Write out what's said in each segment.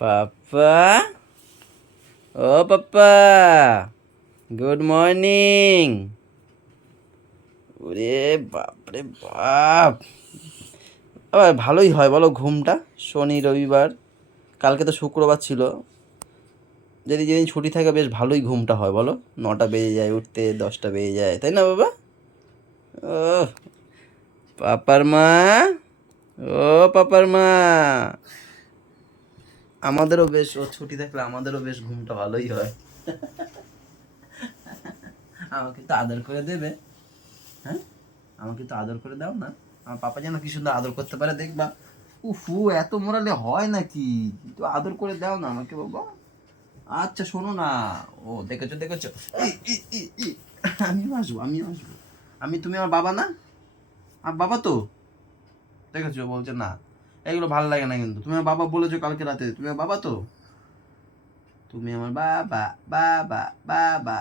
পাপা, ও পাপা, good morning. ওরে বাপরে বাপ, আবার ভালোই হয় বলো ঘুমটা। শনি রবিবার, কালকে তো শুক্রবার ছিল, যেদিন যেদিন ছুটি থাকে বেশ ভালোই ঘুমটা হয় বলো। 9টা বেজে যায় উঠতে, 10টা বেজে যায়, তাই না বাবা? ও পাপার মা, ও পাপার মা, আমাদেরও বেশ, ও ছুটি থাকলে আমাদেরও বেশ ঘুমটা ভালোই হয়। আমাকে তো আদর করে দেবে, হ্যাঁ? আমাকে তো আদর করে দাও না। আমার পাপা যেন কি সুন্দর আদর করতে পারে দেখবা। উফু, এত মোরালে হয় নাকি? তো আদর করে দাও না আমাকে বাবা। আচ্ছা শোনো না, ও দেখেছো দেখেছো, আমিও আসবো আমিও আসবো। তুমি আমার বাবা না? আর বাবা তো, দেখেছো বলছে না, এগুলো ভালো লাগে না কিন্তু। তুমি আমার বাবা বলেছো কালকে রাতে, তুমি আমার বাবা তো, তুমি আমার বাবা, বাবা, বাবা,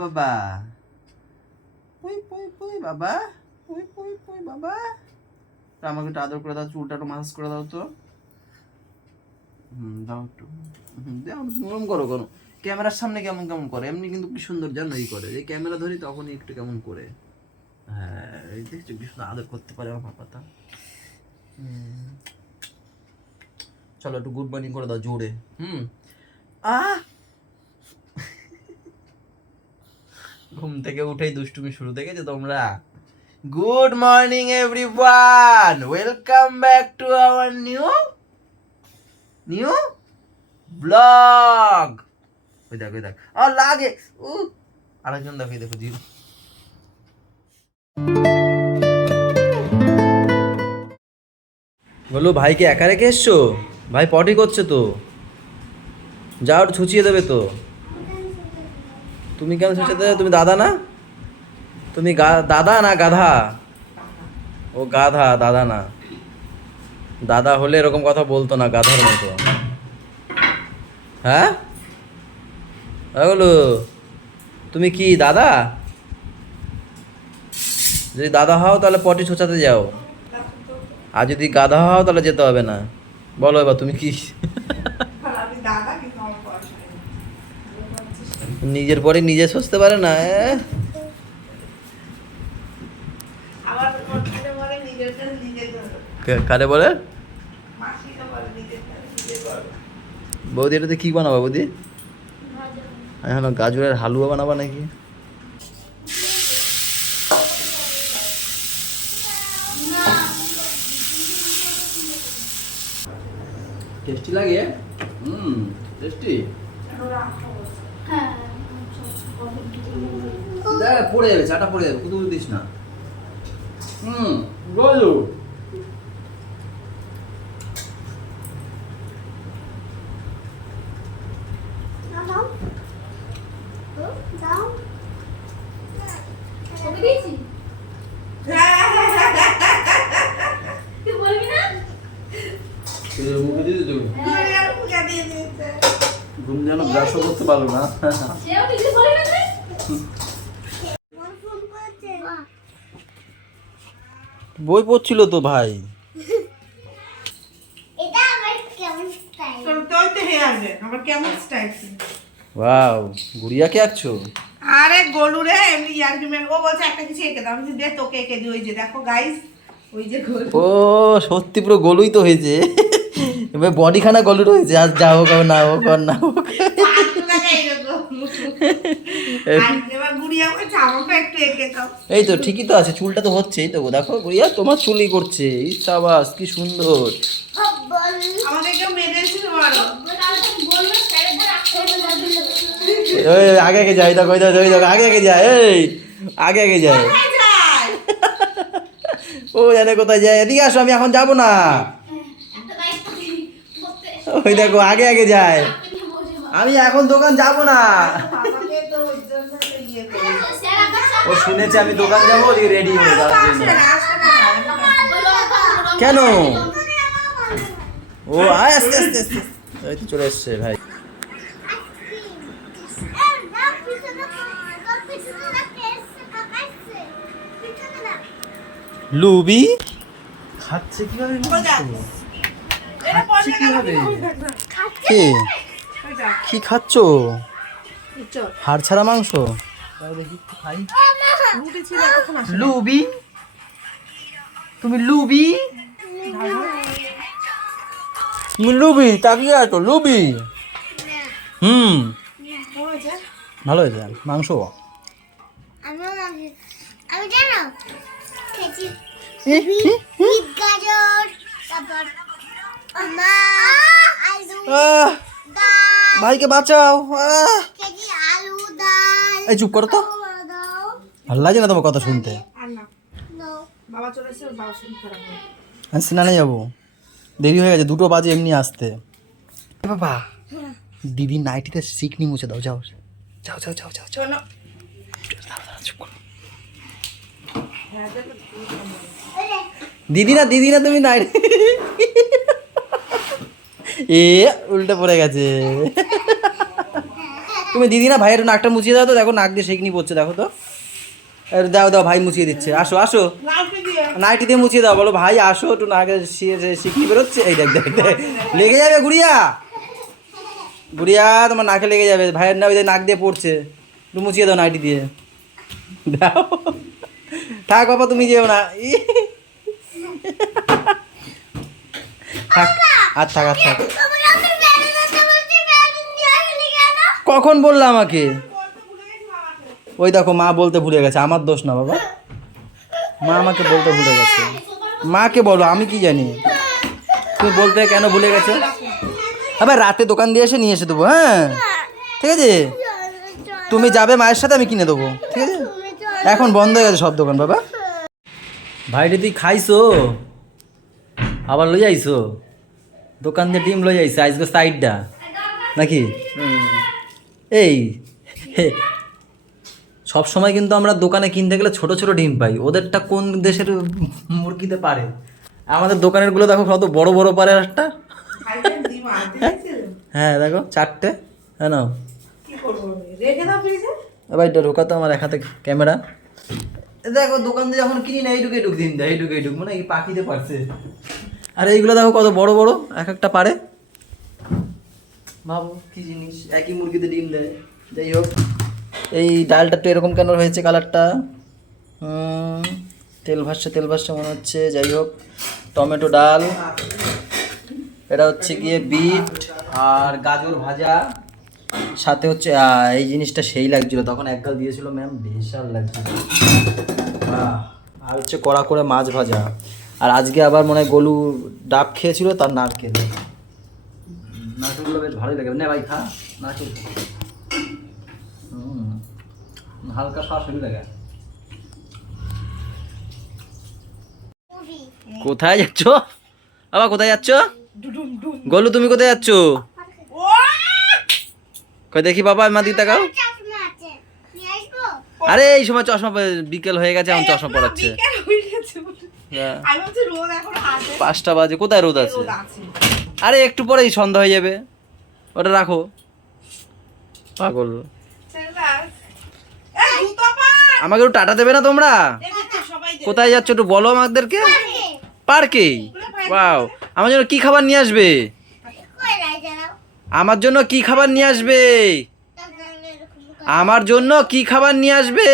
বাবা, পুই পুই পুই বাবা, পুই পুই পুই বাবা। তা আমাকে একটু আদর করে দাও, চুলটা একটু মাসাজ করে দাও তো। দাও একটু, দাও, নরম করো করো। ক্যামেরার সামনে কেমন কেমন করে, এমনি কিন্তু কি সুন্দর জানো এই করে, যে ক্যামেরা ধরি তখনই একটু কেমন করে। হ্যাঁ, এই দেখছো কি সুন্দর আদর করতে পারে আমার পাপাটা। চলো একটু গুড মর্নিং করে দাও জোরে। আহ ঘুম থেকে উঠেই দুষ্টুমি শুরু, দেখেছো তোমরা? Good morning everyone, welcome back to our new blog. ওই দেখ ওই দেখ, লাগে আরেকজন দেখো, এই দেখো জি। বলো, ভাইকে একা রেখে এসছো? ভাই পটি করছে তো, যাও একটু ছুচিয়ে দেবে তো। তুমি কেন ছুচিয়ে দেবে? তুমি দাদা না? তুমি দাদা না গাধা? ও গাধা, দাদা না। দাদা হলে এরকম কথা বলতো না গাধার মতো। হ্যাঁ বলো, তুমি কি দাদা? যদি দাদা হও তাহলে পটি ছোচাতে যাও, আর যদি গাধা হও তাহলে যেতে হবে না। বলো এবার তুমি কি? নিজের পরে নিজে সচতে পারে না। কারে বলে? বৌদি এটাতে কি বানাবো বৌদি? এখন গাজরের হালুয়া বানাবা নাকি? টেস্টি লাগে, টেস্টি। পড়ে যাবে, চাটা পড়ে যাবে, কুতু দিস না। গজু ঘুম যেন ব্রাশও করতে পারলো না। বই পড়ছিল তো ভাই। ওয়াও, গুড়িয়াকে আঁকছো? আরে গোলু রে, এমনি আর্গুমেন্ট। ও বলছে একটা কিছু এঁকে দাও, আমি দে তোকে এঁকে দিই। ওই যে দেখো গাইস, ওই যে গোলু। ও সত্যি পুরো গোলুই তো হয়েছে, এবার বডি খানা গোলুর হয়েছে। আজ যা হোক আর না হোক আর না হোক। এই তো ঠিকই তো আছে, চুলটা তো হচ্ছে, এই তো দেখো গুড়িয়া তোমার চুলই করছে। সাবাস, কি সুন্দর। আগে আগে যাই, দেখো আগে আগে যায়, এই আগে আগে যায়। ও জানে কোথায় যায়, এদিকে আসো, আমি এখন যাবো না। ওই দেখো আগে আগে যায়, আমি এখন দোকান যাব না। ও শুনেছে আমি দোকান যাবো, ওদিকে রেডি হয়ে যাওয়ার জন্য। কেন? ও আয় আস্তে আস্তে আস্তে, ওই তো চলে এসছে ভাই। লুবি খাচ্ছে কিভাবে? এটা খাচ্ছি পড়ে গেল কিভাবে? কি ওইটা কি খাচ্ছ? চল হাড় ছাড়া মাংস? তাও দেখি একটু খাই। রুটি ছিল কখন আসে লুবি, তুমি লুবি? তুমি লুবি তাকিয়ে আছো লুবি? হয়েছে ভালো হয়েছে মাংস। আমি জানো খেয়েছি বিট গাজর তারপর আলু ডাল ভাইকে বাঁচাও। খেয়েছি আলু ডাল এই চুপ করো তো, দাও ভালো লাগে না তোমার কথা শুনতে। আর না দাও বাবা চলে এসেছে বাবা শরীর খারাপ হয় আমি স্নানে যাবো, দেরি হয়ে গেছে, 2টো বাজে এমনি আসতে। বাবা দিদি নাইটিতে সিকনি মুছে দাও, যাও যাও যাও যাও যাও যাও। চলো চুপ করো। হ্যাঁ দেখো দিদি না তুমি নাইটি এ উল্টে পড়ে গেছে। তুমি দিদি না ভাইয়ের নাকটা মুছিয়ে দাও তো, দেখো নাক দিয়ে সিকনি পড়ছে, দেখো তো। দাও দাও, ভাই মুছিয়ে দিচ্ছে, আসো আসো। লাউকে দিয়ে নাইটি দিয়ে মুছিয়ে দাও, বলো ভাই আসো, একটু নাকে সিকনি বেরোচ্ছে। এই দেখ দেখ দেখ, লেগে যাবে গুড়িয়া, গুড়িয়া তোমার নাকে লেগে যাবে। ভাইয়ের না ওই যে নাক দিয়ে পড়ছে, একটু মুছিয়ে দাও নাইটি দিয়ে। দাও, থাক বাবা তুমি যেও না। থাক আর থাক আর থাক। তোমরা আমাকে ব্যাগে দিতে বলছি ব্যাগে নিয়ে আসলে কেন কখন বললা আমাকে? ওই দেখো মা বলতে ভুলে গেছে, আমার দোষ না বাবা, মা আমাকে বলতে ভুলে গেছে। মাকে বলো, আমি কি জানি তুমি বলতে কেন ভুলে গেছো। আবার রাতে দোকান দিয়ে এসে নিয়ে এসে দেবো, হ্যাঁ ঠিক আছে। তুমি যাবে মায়ের সাথে, আমি কিনে দেবো, ঠিক আছে। এখন বন্ধ হয়ে গেছে সব দোকান বাবা। ভাইটি তুই খাইছো, আবার লই যাইছো দোকান দিয়ে ডিম লই যাইছো আজকে সাইডটা নাকি? এই সব সময় কিন্তু আমরা দোকানে কিনতে গেলে ছোট ছোট ডিম পাই, ওদেরটা কোন দেশের মুরগিতে পারে? আমাদের দোকানের গুলো দেখো কত বড় বড় পারে একটা। খাইছেন ডিম আনতে গেছিল হ্যাঁ দেখো 4টে, হ্যাঁ নাও। কি করবো আমি? রেখে দাও ফ্রিজে এবার এটা ঢোকাতো আমার এক হাতে ক্যামেরা। দেখো দোকান দিয়ে যখন কিনি না এইটুকু এইটুকু দিন দেয়, এইটুকু এইটুকু মানে এই পাখিতে পারছে। আর এইগুলো দেখো কত বড় বড়, এক একটা পারে। ভাবো কি জিনিস, একই মুরগিতে ডিম দেয়। যাই হোক, এই ডালটা তো এরকম কেন হয়েছে কালারটা? তেল ভাসছে মনে হচ্ছে। যাই হোক, টমেটো ডাল, এটা হচ্ছে গিয়ে বিট আর গাজর ভাজা, সাথে হচ্ছে এই জিনিসটা সেই লাগছিল তখন, এক গাল দিয়েছিল ম্যাম, বিশাল লাগছিল। আর হচ্ছে কড়া করে মাছ ভাজা। আর আজকে আবার মনে হয় গোলু ডাব খেয়েছিল, তার নারকেল, নারকেলগুলো বেশ ভালোই লাগে। না ভাই খা নারকেল, হালকা সরাসরি লাগে। মুভি কোথায় যাচ্ছ বাবা, কোথায় যাচ্ছ? ডুডুম ডুম গোলু তুমি কোথায় যাচ্ছ? ও কই দেখি বাবা, মা দিকে তাকাও। চশমা আছে নিয়ে আসবো আরে এই সময় চশমা বিকেল হয়ে গেছে, এখন চশমা পড়াচ্ছে। বিকেল হয়ে গেছে বলে। হ্যাঁ, আমি ভাবছি রোদ এখনো আছে 5টা বাজে, কোথায় রোদ আছে? রোদ আছে আরে একটু পরেই সন্ধ্যা হয়ে যাবে, ওটা রাখো। পাগল, আমাকে একটু টাটা দেবে না তোমরা? কোথায় যাচ্ছ একটু বলো আমাদেরকে। পার্কে? ওয়াও, আমার জন্য কি খাবার নিয়ে আসবে? কই রাই দাও আমার জন্য কি খাবার নিয়ে আসবে? তাহলে এরকম আমার জন্য কি খাবার নিয়ে আসবে?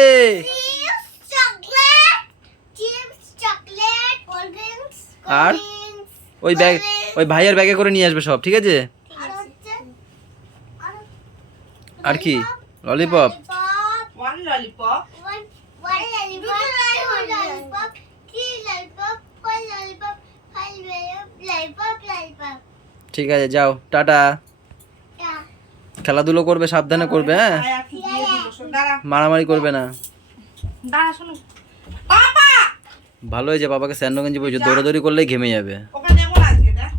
চিপস চকলেট কোল্ড ড্রিঙ্কস আর? ওই ব্যাগ, ওই ভাইয়ের ব্যাগে করে নিয়ে আসবে সব, ঠিক আছে? আর কি? ললিপপ? ওয়ান ললিপপ ঠিক আছে যাও, টাটা। খেলাধুলো করবে, সাবধানে করবে, হ্যাঁ, মারামারি করবে না। দাঁড়া শোনো বাবা ভালো হয়েছে বাবাকে স্যান্ডো গেঞ্জি পরেছো, দৌড়াদৌড়ি করলেই ঘেমে যাবে। ওকে নেবো না আজকে দেখ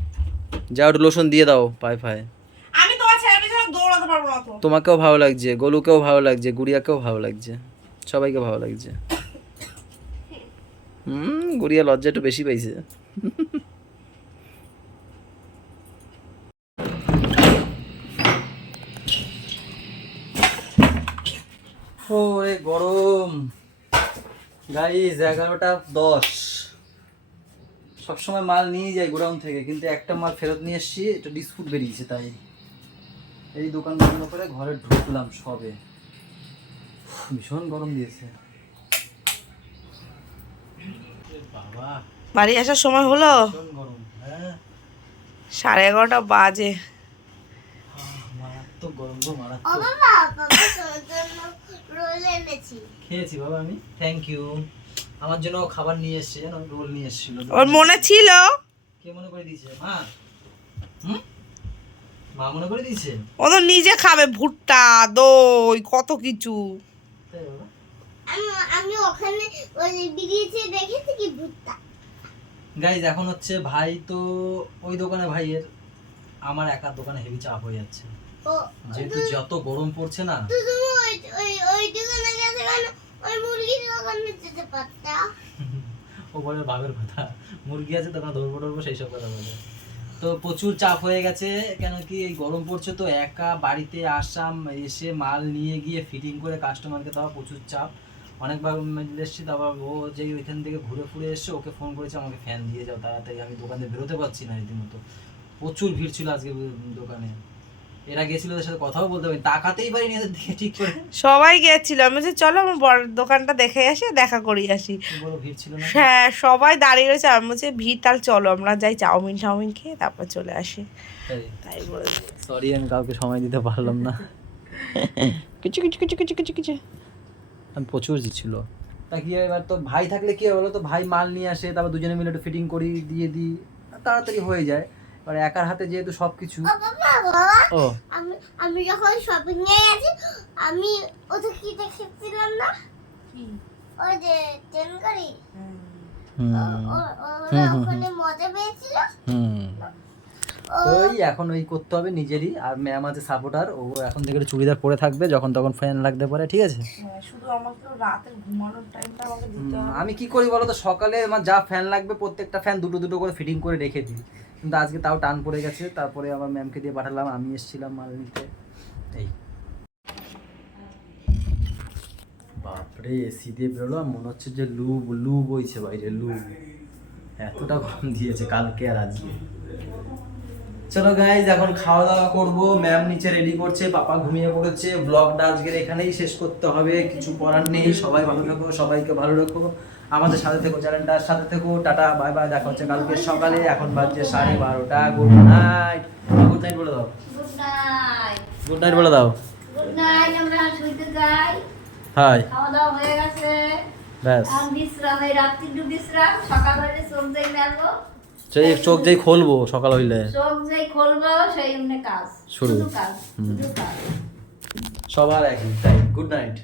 যাও একটু লোশন দিয়ে দাও পায়ে ফায়ে। আমি তোমার ছেলের পিছনে দৌড়াতে পারবো না তো তোমাকেও ভালো লাগছে, গোলুকেও ভালো লাগছে, গুড়িয়াকেও ভালো লাগছে, সবাইকে ভালো লাগছে। গুড়িয়া লজ্জা একটু বেশি পাইছে। ওরে গরম গাইস, 11:10, সবসময় মাল নিয়ে যাই গোডাউন থেকে, কিন্তু একটা মাল ফেরত নিয়ে এসেছি, এটা ডিসপুট বেরিয়েছে, তাই এই দোকান বন্ধ করে ঘরে ঢুকলাম সবে। ভীষণ গরম দিয়েছে বাবা, বাড়ি আসার সময় হলো ভীষণ গরম। হ্যাঁ 11:30 বাজে। মারাত্মক গরম গো, ও মারাত্মক। বাবা, বাবা তোর জন্য রোল এনেছি। খেয়েছি বাবা আমি, থ্যাংক ইউ। আমার জন্য ও খাবার নিয়ে এসেছে, জানো রোল নিয়ে এসেছিল। ওর মনে ছিল, কে মনে করে দিয়েছে? মা। মা মনে করে দিয়েছে। ও তো নিজে খাবে, ভুট্টা দই কত কিছু। তাই বাবা? আমি ওখানে ওই বিরিয়ানি দেখেছি কি ভুট্টা। গাইজ এখন হচ্ছে ভাই তো ওই দোকানে, ভাইয়ের আমার একার দোকানে হেভি চাপ হয়ে যাচ্ছে, ও যেহেতু যত গরম পড়ছে না। তো তুমি ওই দোকানে গেছে কেন? ওই মুরগির দোকানে যেতে পারতা। ও বলে ভাবের কথা, মুরগি আছে তখন ধরবো ধরবো সেই সব কথা বলে। তো প্রচুর চাপ হয়ে গেছে, কেন কি এই গরম পড়ছে তো একা বাড়িতে আসাম, এসে মাল নিয়ে গিয়ে ফিটিং করে কাস্টমারকে দেওয়া প্রচুর চাপ। অনেকবার এসেছি, তারপর ও যে ওইখান থেকে ঘুরে ফুরে এসে ওকে ফোন করেছে আমাকে ফ্যান দিয়ে যাও তাড়াতাড়ি, আমি দোকানে বেরোতে পারছি না রীতিমতো। প্রচুর ভিড় ছিল আজকে দোকানে, এরা গেছিল ওদের সাথে কথাও বলতে পারি, তাকাতেই পারিনি এদের দিকে ঠিক করে। সবাই গেছিল, আমি বলছি চলো আমার বড় দোকানটা দেখে আসি, দেখা করি আসি। বড় ভিড় ছিল না? হ্যাঁ সবাই দাঁড়িয়ে রয়েছে, আমি বলছি ভিড়, তাহলে চলো আমরা যাই চাউমিন খেয়ে তারপর চলে আসি, তাই বলেছি। সরি আমি কাউকে সময় দিতে পারলাম না। কিছু কিছু কিছু কিছু কিছু কিছু আমি প্রচুর ছিল। তা কি হয়, এবার তো ভাই থাকলে কি হয় বলো তো, ভাই মাল নিয়ে আসে, তারপর দুজনে মিলে একটু ফিটিং করি, দিয়ে দিই, তাড়াতাড়ি হয়ে যায়। এবার একার হাতে যেহেতু সব কিছু। ও বাবা, বাবা ও আমি যখন শপিং এ গেছি, আমি ওটা কি দেখেছিলাম না? ওই যে ট্রেনগাড়ি, ওখানে মজা পেয়েছিল। ওই এখন ওই করতে হবে নিজেরই, আর ম্যাম আছে সাপোর্টার, ও এখন থেকে একটু চুড়িদার পরে থাকবে, যখন তখন ফ্যান লাগতে পারে, ঠিক আছে? শুধু আমাকে রাতের ঘুমানোর টাইমটা আমাকে দিতে হবে। আমি কি করি বলো তো, সকালে আমার যা ফ্যান লাগবে প্রত্যেকটা ফ্যান দুটো দুটো করে ফিটিং করে রেখে দিই, কিন্তু আজকে তাও টান পড়ে গেছে, তারপরে আবার ম্যামকে দিয়ে পাঠালাম, আমি এসেছিলাম মাল নিতে। এই বাপরে, এসি দিয়ে বেরোলো, মনে হচ্ছে যে লু বইছে বাইরে, লু এতটা গরম দিয়েছে কালকে আর আজকে। চলো গাইজ এখন খাওয়া দাওয়া করবো, ম্যাম নিচে রেডি করছে, পাপা ঘুমিয়ে পড়েছে। ব্লগটা আজকের এখানেই শেষ করতে হবে, কিছু করার নেই। সবাই ভালো থাকো, সবাইকে ভালো রাখো, আমাদের সাথে থেকো, চ্যানেলটার সাথে থেকো। টাটা বাই বাই, দেখা হচ্ছে কালকে সকালে। এখন বাজছে 12:30। গুড নাইট, গুড নাইট বলে দাও, গুড নাইট। গুড নাইট বলে দাও। গুড নাইট, আমরা শুইতে যাই। হাই, খাওয়া দাওয়া হয়ে গেছে, ব্যাস আর বিশ্রাম, এই রাত্রি একটু বিশ্রাম, সকাল হলে চোখ যেই মেলবো, সেই চোখ যেই খুলবো সকাল হইলে চোখ যেই খুলবো সেই এমনি কাজ, শুরু। শুধু কাজ, শুধু কাজ। সবার একই, তাই গুড নাইট।